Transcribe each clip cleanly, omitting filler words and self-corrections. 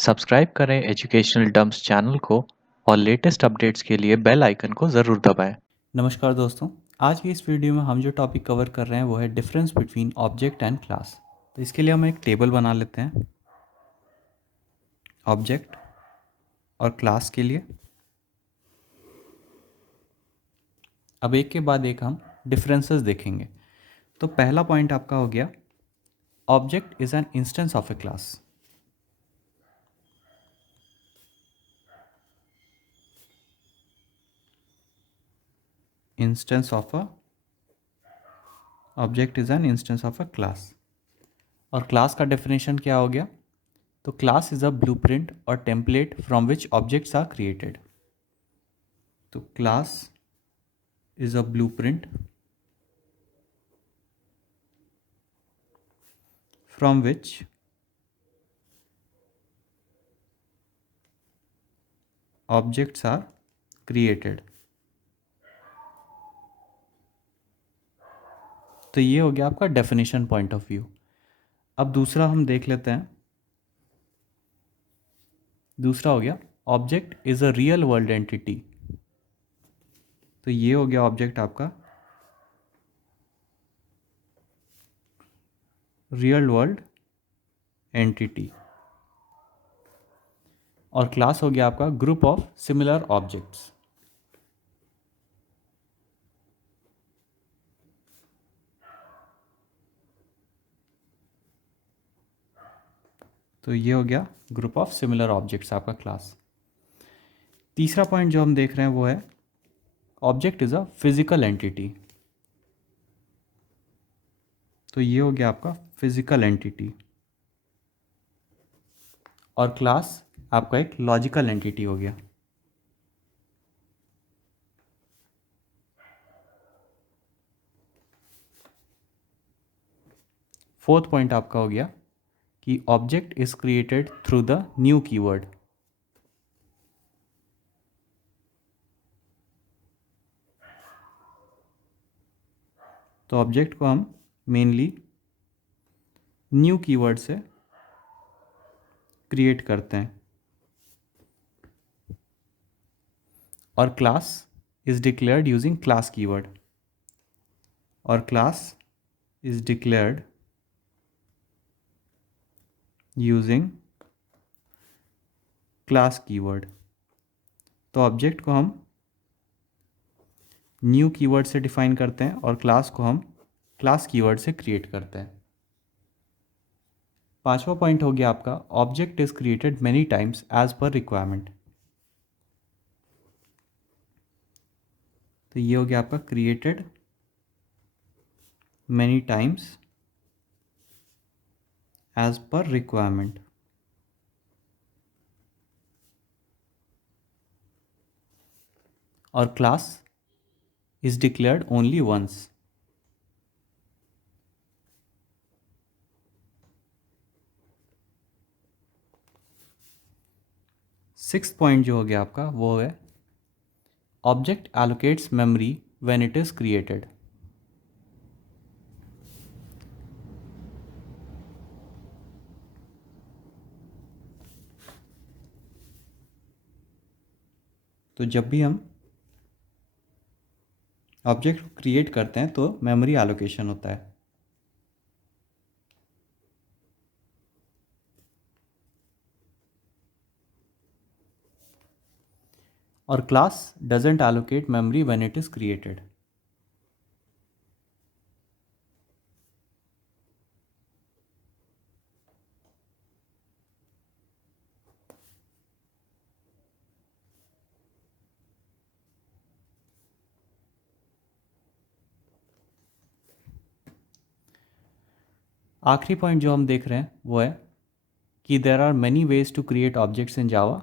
Subscribe करें educational dumps channel को और लेटेस्ट अपडेट्स के लिए बेल आइकन को ज़रूर दबाएं। नमस्कार दोस्तों। आज की इस वीडियो में हम जो टॉपिक कवर कर रहे हैं वो है difference between object and class. तो इसके लिए हम एक टेबल बना लेते हैं ऑब्जेक्ट और क्लास के लिए। अब एक के बाद एक हम डिफरेंसेस देखेंगे। तो पहला पॉइंट आपका हो गया, object is an instance of a class. Instance of a object is an instance of a class. और क्लास का डेफिनेशन क्या हो गया? तो क्लास इज अ ब्लूप्रिंट और template from which objects are created. तो class is a blueprint from which objects are created। तो ये हो गया आपका डेफिनेशन पॉइंट ऑफ व्यू। अब दूसरा हम देख लेते हैं। दूसरा हो गया, object is a real world entity. तो ये हो गया ऑब्जेक्ट आपका रियल वर्ल्ड एंटिटी। और क्लास हो गया आपका ग्रुप ऑफ सिमिलर ऑब्जेक्ट्स। तो ये हो गया ग्रुप ऑफ सिमिलर ऑब्जेक्ट्स आपका क्लास। तीसरा पॉइंट जो हम देख रहे हैं वो है, object is a physical entity. तो ये हो गया आपका फिजिकल एंटिटी। और क्लास आपका एक लॉजिकल एंटिटी हो गया। फोर्थ पॉइंट आपका हो गया कि object is created through the new keyword. तो ऑब्जेक्ट को हम मेनली न्यू कीवर्ड से क्रिएट करते हैं। और class is declared using class keyword. और class is declared using class keyword. तो ऑब्जेक्ट को हम न्यू कीवर्ड से डिफाइन करते हैं और क्लास को हम क्लास कीवर्ड से क्रिएट करते हैं। पांचवा पॉइंट हो गया आपका, object is created many times as per requirement. तो ये हो गया आपका created many times as per requirement. और class is declared only once. Sixth point जो हो गया आपका वो है, object allocates memory when it is created. तो जब भी हम ऑब्जेक्ट क्रिएट करते हैं तो मेमोरी एलोकेशन होता है। और class doesn't allocate memory when it is created. आखिरी पॉइंट जो हम देख रहे हैं वो है कि there are many ways to create objects in Java.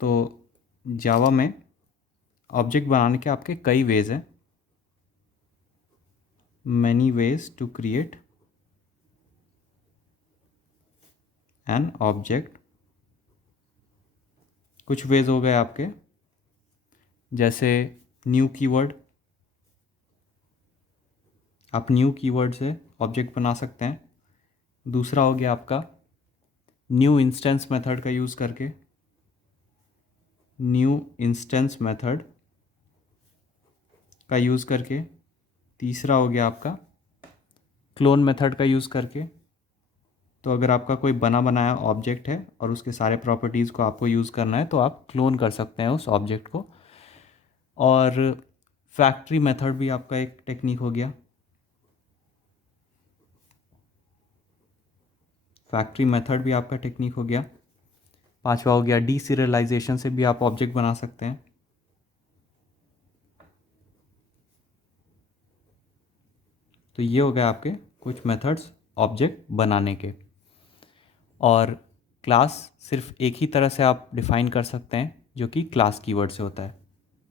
तो जावा में ऑब्जेक्ट बनाने के आपके कई वेज हैं। Many ways to create an object. कुछ वेज हो गए आपके, जैसे न्यू कीवर्ड। आप न्यू कीवर्ड से ऑब्जेक्ट बना सकते हैं। दूसरा हो गया आपका न्यू इंस्टेंस मेथड का यूज़ करके, न्यू इंस्टेंस मेथड का यूज़ करके, तीसरा हो गया आपका क्लोन मेथड का यूज़ करके। तो अगर आपका कोई बना बनाया ऑब्जेक्ट है और उसके सारे प्रॉपर्टीज़ को आपको यूज़ करना है तो आप क्लोन कर सकते हैं उस ऑब्जेक्ट को। और फैक्ट्री मेथड भी आपका एक टेक्निक हो गया। फैक्ट्री मेथड भी आपका टेक्निक हो गया। पांचवा हो गया डीसीरियलाइजेशन से भी आप ऑब्जेक्ट बना सकते हैं। तो ये हो गए आपके कुछ मेथड्स ऑब्जेक्ट बनाने के। और क्लास सिर्फ एक ही तरह से आप डिफाइन कर सकते हैं जो कि क्लास कीवर्ड से होता है।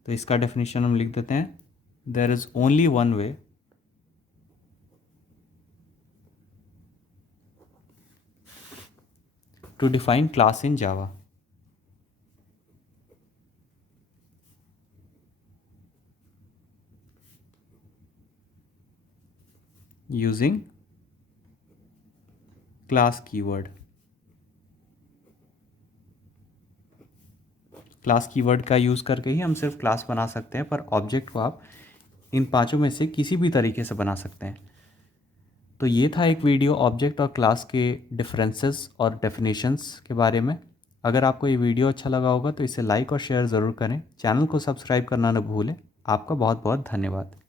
तो इसका डेफिनेशन हम लिख देते हैं, there is only one way to define class in Java. Using class keyword. Class keyword का यूज़ करके ही हम सिर्फ क्लास बना सकते हैं, पर ऑब्जेक्ट को आप इन पांचों में से किसी भी तरीके से बना सकते हैं। तो ये था एक वीडियो ऑब्जेक्ट और क्लास के डिफरेंसेस और डेफिनेशंस के बारे में। अगर आपको ये वीडियो अच्छा लगा होगा तो इसे लाइक और शेयर ज़रूर करें। चैनल को सब्सक्राइब करना न भूलें। आपका बहुत बहुत धन्यवाद।